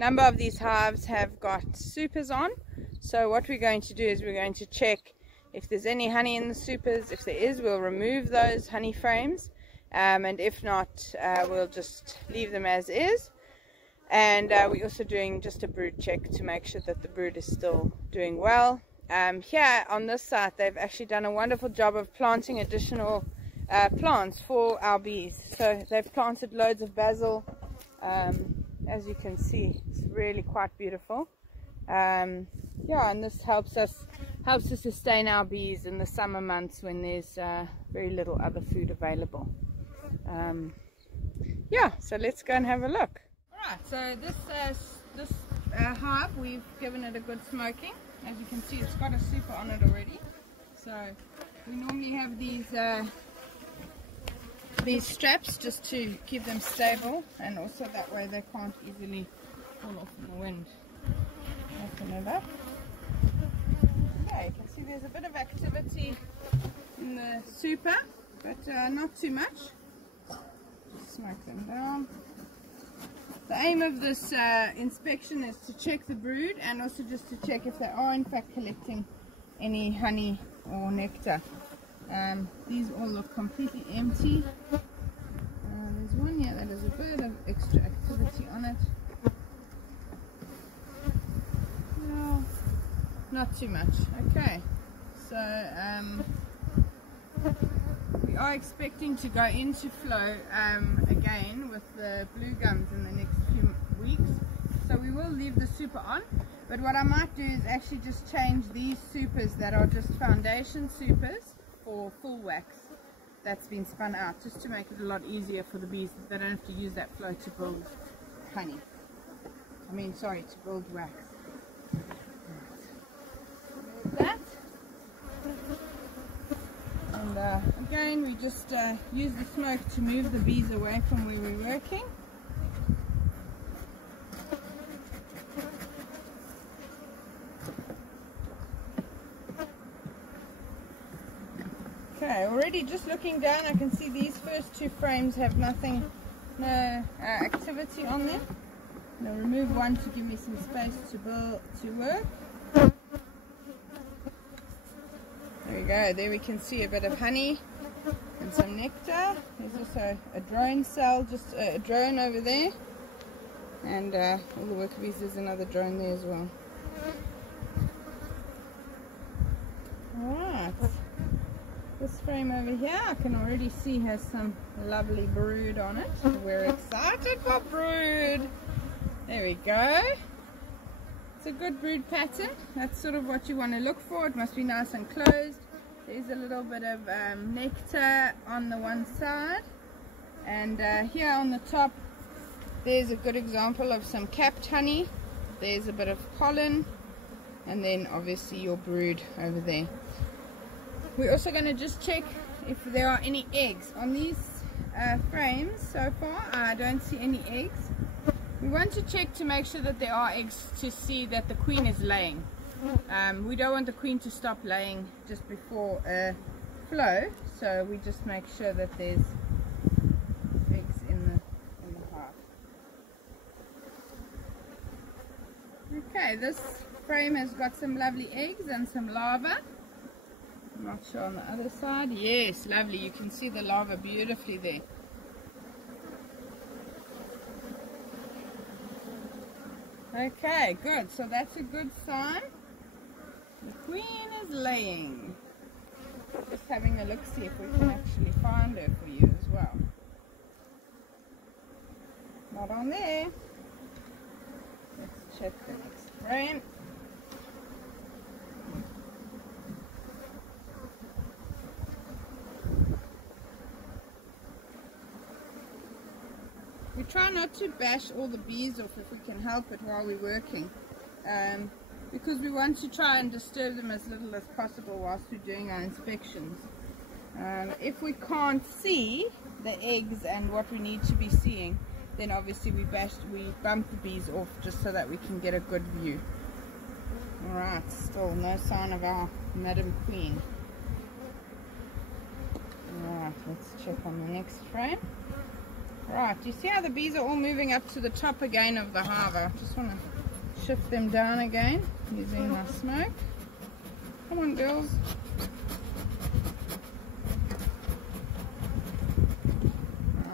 number of these hives have got supers on. So what we're going to do is we're going to check if there's any honey in the supers. If there is, we'll remove those honey frames, and if not, we'll just leave them as is. And we're also doing just a brood check to make sure that the brood is still doing well. Here on this site, they've actually done a wonderful job of planting additional plants for our bees. So they've planted loads of basil. As you can see, it's really quite beautiful. Yeah, and this helps us to sustain our bees in the summer months when there's very little other food available. Yeah, so let's go and have a look. Alright, so this hive, we've given it a good smoking. As you can see, it's got a super on it already. So we normally have these straps just to keep them stable, and also that way they can't easily fall off in the wind. Open it up. Okay, you can see there's a bit of activity in the super, but not too much. Just smoke them down. The aim of this inspection is to check the brood, and also just to check if they are in fact collecting any honey or nectar. These all look completely empty. There's one here that has a bit of extra activity on it. No, not too much. Okay, so we are expecting to go into flow again with the blue gums in the next few weeks, so we will leave the super on. But what I might do is actually just change these supers that are just foundation supers for full wax that's been spun out, just to make it a lot easier for the bees. They don't have to use that flow to build honey. To build wax. That. And again, we just use the smoke to move the bees away from where we're working. Okay, already just looking down, I can see these first two frames have no activity on them. I'll remove one to give me some space to work. There we go. There we can see a bit of honey and some nectar. There's also a drone cell, just a drone over there, and all the worker bees. There's another drone there as well. Alright, this frame over here I can already see has some lovely brood on it. We're excited for brood. There we go. It's a good brood pattern. That's sort of what you want to look for. It must be nice and closed. There's a little bit of nectar on the one side, and here on the top there's a good example of some capped honey. There's a bit of pollen, and then obviously your brood over there. We're also going to just check if there are any eggs on these frames. So far I don't see any eggs. We want to check to make sure that there are eggs, to see that the queen is laying. We don't want the queen to stop laying just before flow, so we just make sure that there's eggs in the hive. Okay, this frame has got some lovely eggs and some larvae. I'm not sure on the other side. Yes, lovely. You can see the larvae beautifully there. Okay, good. So that's a good sign. The queen is laying. Just having a look, see if we can actually find her for you as well. Not on there. Let's check the next frame. We try not to bash all the bees off if we can help it while we're working, because we want to try and disturb them as little as possible whilst we're doing our inspections. If we can't see the eggs and what we need to be seeing, then obviously we bump the bees off just so that we can get a good view. Alright, still no sign of our Madam Queen. Alright, let's check on the next frame. Right, you see how the bees are all moving up to the top again of the hive? I just want to shift them down again using my smoke. Come on, girls.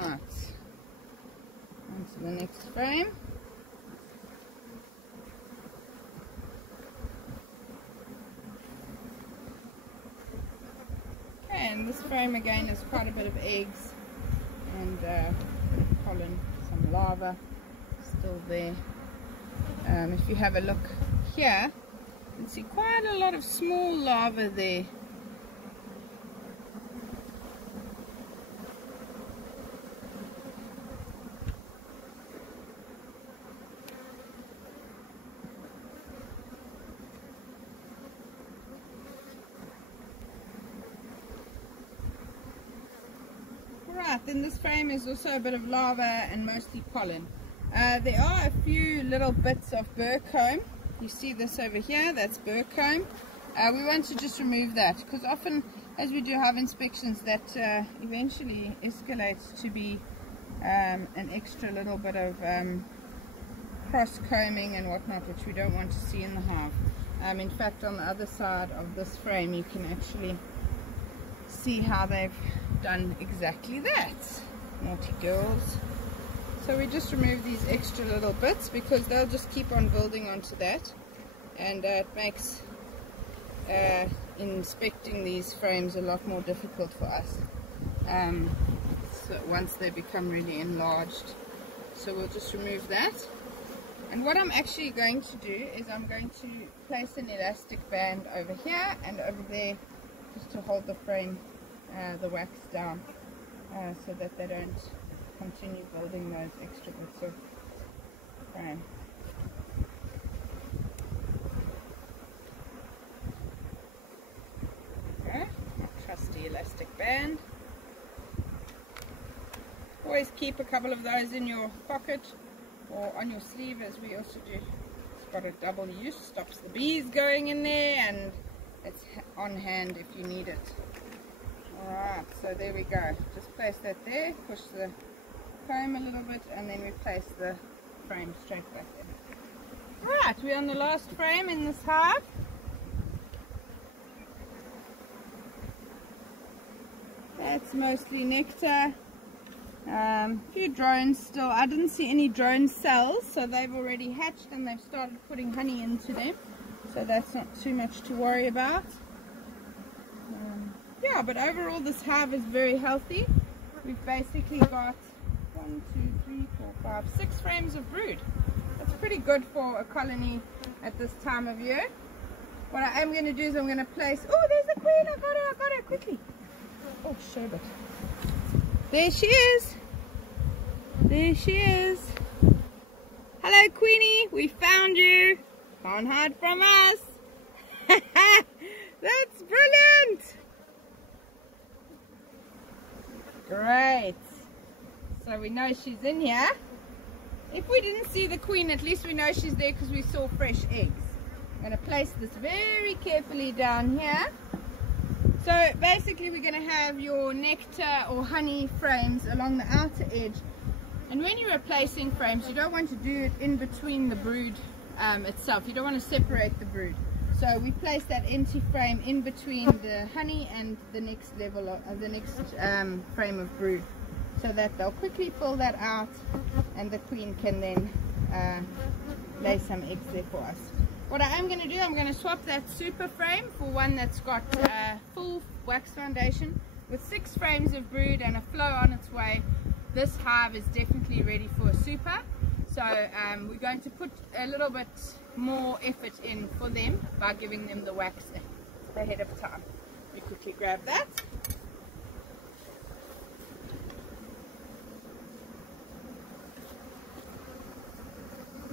Right, on to the next frame. And this frame again has quite a bit of eggs and pollen, some larvae still there. If you have a look here, you can see quite a lot of small larvae there. Right, then this frame is also a bit of larva and mostly pollen. There are a few little bits of burr comb. You see this over here, that's burr comb. We want to just remove that because often as we do hive inspections that eventually escalates to be an extra little bit of cross combing and whatnot, which we don't want to see in the hive. In fact, on the other side of this frame you can actually see how they've done exactly that. Naughty girls. So we just remove these extra little bits because they'll just keep on building onto that, and it makes inspecting these frames a lot more difficult for us so once they become really enlarged. So we'll just remove that. And what I'm actually going to do is I'm going to place an elastic band over here and over there just to hold the frame, the wax down, so that they don't continue building those extra bits of frame. Okay, trusty elastic band. Always keep a couple of those in your pocket or on your sleeve, as we also do. It's got a double use, stops the bees going in there, and it's on hand if you need it. Alright, so there we go. Just place that there, push the comb a little bit, and then we place the frame straight back in. Right, we're on the last frame in this hive. That's mostly nectar. A few drones still. I didn't see any drone cells, so they've already hatched and they've started putting honey into them, so that's not too much to worry about. Yeah, but overall this hive is very healthy. We've basically got 1, 2, 3, 4, 5, 6 frames of brood. That's pretty good for a colony at this time of year. What I am going to do is I'm going to place... Oh, there's the queen! I got her quickly. Oh, sherbet. There she is. There she is. Hello, Queenie. We found you. Can't hide from us. That's brilliant. Great. So we know she's in here. If we didn't see the queen, at least we know she's there because we saw fresh eggs. I'm going to place this very carefully down here. So basically we're going to have your nectar or honey frames along the outer edge. And when you're replacing frames, you don't want to do it in between the brood itself. You don't want to separate the brood. So we place that empty frame in between the honey and the next level of the next frame of brood, so that they'll quickly fill that out and the queen can then lay some eggs there for us. What I am going to do, I'm going to swap that super frame for one that's got full wax foundation with 6 frames of brood and a flow on its way. This hive is definitely ready for a super. So we're going to put a little bit more effort in for them by giving them the wax ahead of time. We quickly grab that.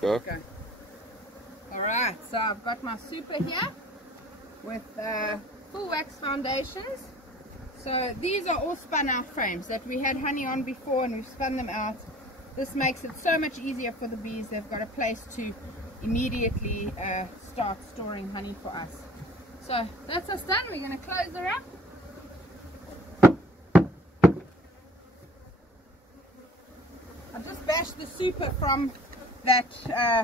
Okay. Alright, so I've got my super here with full wax foundations. So these are all spun out frames that we had honey on before and we've spun them out. This makes it so much easier for the bees. They've got a place to immediately start storing honey for us. So that's us done. We're going to close her up. the super from that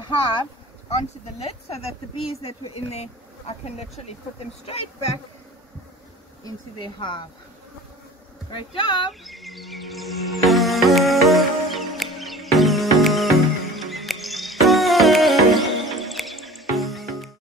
hive onto the lid so that the bees that were in there, I can literally put them straight back into their hive. Great job!